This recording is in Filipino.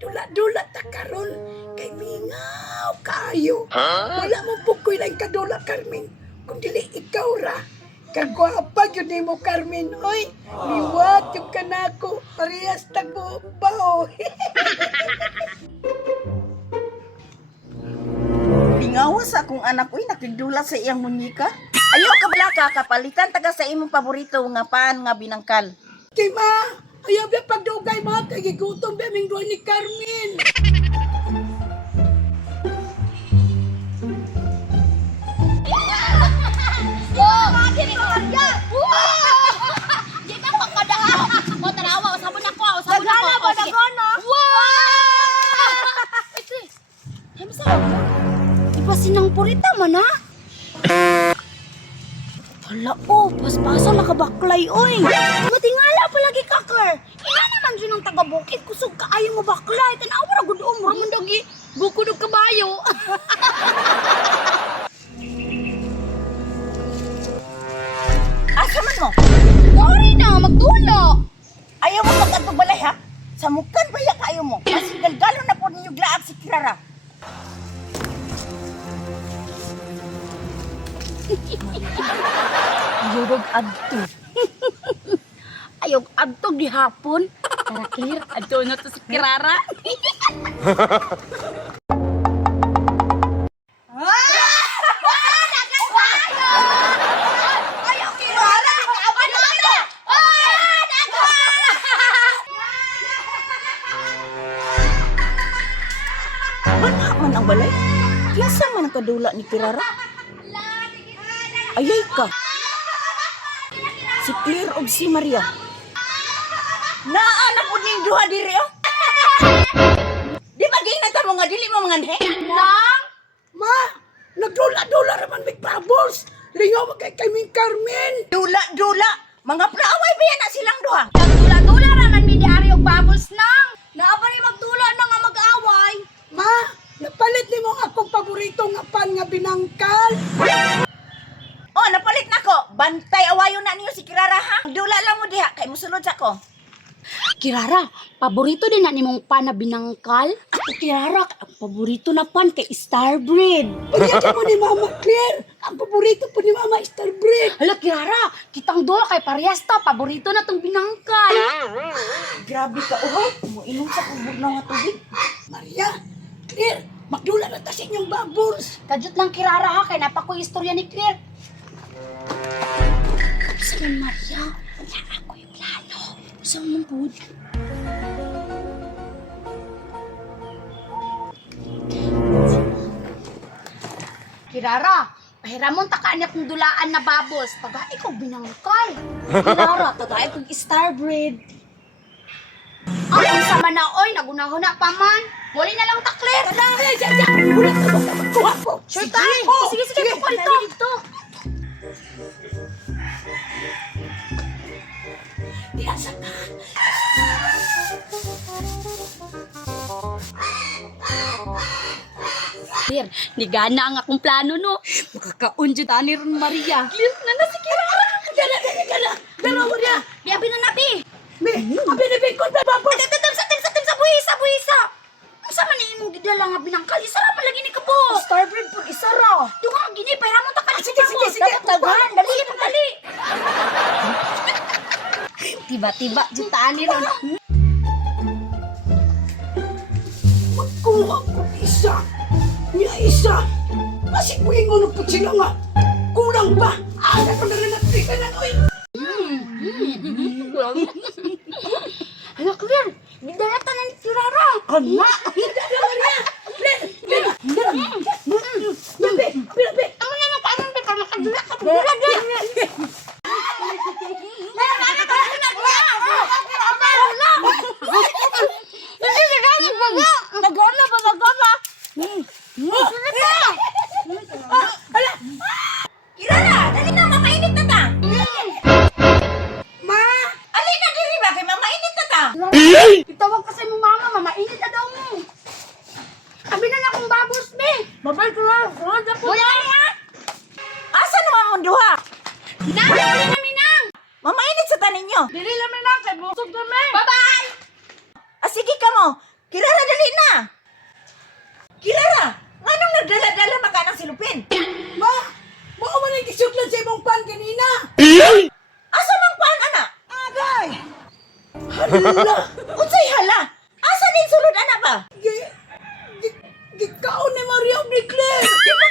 Dula-dula ta karon kay mingaw kayo. Wala mo pukoy lang kadula, Carmen. Kung dili ikaw ra. Kagwapa yun ni mo, Carmen. Oy, liwat yung kanako. Parehas tagbubaw. Bingawas akong anak, uy, nakigdula sa iyang munika. Ayaw ka bala ka, kapalitan taga sa imong paborito nga paan nga binangkal. Kay ma, ayaw biya pagdugay ma. Kay gigutom biya ming duwa ni Carmen. Di ba makadaha? O tarawa, usabon ako. Dagana ba, dagana? Wow! Ito eh. Ay, masarap mo. Di ba sinang purita man, ha? Hala, paspasan nakabaklay, oy. Matingala palagi ka, Claire. Ina naman dyan ang taga-bukid. Kusog ka ayaw mo baklay. Tanawa na gud umro mo dogi. Bukod og kabayo. Asa man mo? Sorry na, magdulo. Ayaw mo pag-agbalay ha? Sa mukan ba ya kayo mo? Kasi galgalo na po ninyo glaag si Kirara. Ayog adto. Ayog adto gihapon. Tara clear, adto na to si Kirara. Ayaw Kirara. Wala man ang balay. Kiyasa man ang kadula ni Kirara. Ayay ka. Si Claire o si Maria. Naanak po ning duha diri oh. Di ba ginatan mo nga dili mo mga he? Nang Ma, nagdula-dula raman may bubbles. Lingaw mo kay Ming Carmen. Dula. Mga praaway ba yan na silang duha? tula-tula raman mi di ari og bubbles nang. Naa pa rin magtula na nga mag-away. Ma, napalit ni mo akong paborito nga pan nga binangkal. Oh, napalit na ko. Bantay awayon na niyo si Kirara ha. Dula lang mo diha kay musulod sa ko. Kirara, paborito din na nimong pan na binangkal? Ako Kirara, ang paborito na pan kay Starbread. Unya mo ni Mama Claire. Ang paborito po ni Mama Starbread. Hala Kirara, kitang dola kay parehas ta, paborito na tong binangkal. Grabe ka uhay. Muinom sa kubog na nga tubig. Maria, Claire, magdula na ta sa inyong bubbles. Kadyot lang Kirara ha, kay napako istorya ni Claire. Sige Maria, na ako yung lalo. Isang mong good. Kirara, pahiramon ta kaanyap ng dulaan na bubbles. Taga ikaw binangkal. Kirara, taga ikaw Starbread. Ang sama na oy, nagunahuna pa man. Muli na lang ta, Claire. Ulit na ba kuha ko? Sure tayo. Sige, tupo dito. Pinasa ka. Claire, nigana ang akong plano, no? Makakaunjud ani ron Maria. Claire, na si Kirara. Gala. Gala mo niya. Biyabi na nabi. Me, abinibig ko na bubbles. Tim sa buhisa. Ang sama ni imong gidala nga binangkal. Isa ra palagi ni kabo. Starbread po isa ra. Dunga ang gini, pahiramon ta kalit. Sige. Tagaan, dali. Tiba-tiba, jutaan ni ron. Magkuha ko isa. Niya isa. Kasi kuingon po sila nga. Kulang ba? Ana ko na rin natrika na oy. Hala, Claire, gidalatan na ni Kirara. Kana. Bebe. Amo na lang kanon ka makadula ka. Kirara, dali na mamainit na ta. Ma! Alay na diri ba kay mamainit na ta. Itawag kasi mo mama, mamainit na daw mo. Sabi na lang kung bubbles, be. Babay ko lang. Wala na. Asa naman mo duha? Nang, huli na minang. Mamainit sa tanin nyo. Dili lang minang, kay busog kami. Bye-bye. Sige ka mo. Kirara, dali na! Kirara, anong nagdala-dala maka ng silupin? Ma, mao man ang gisuklan sa imong pan kanina. Asa mang paan, anak? Agay! Hala! Unsay hala? Asa din sulod, anak ba? Gikaon ni Maria ug ni Claire. Di ba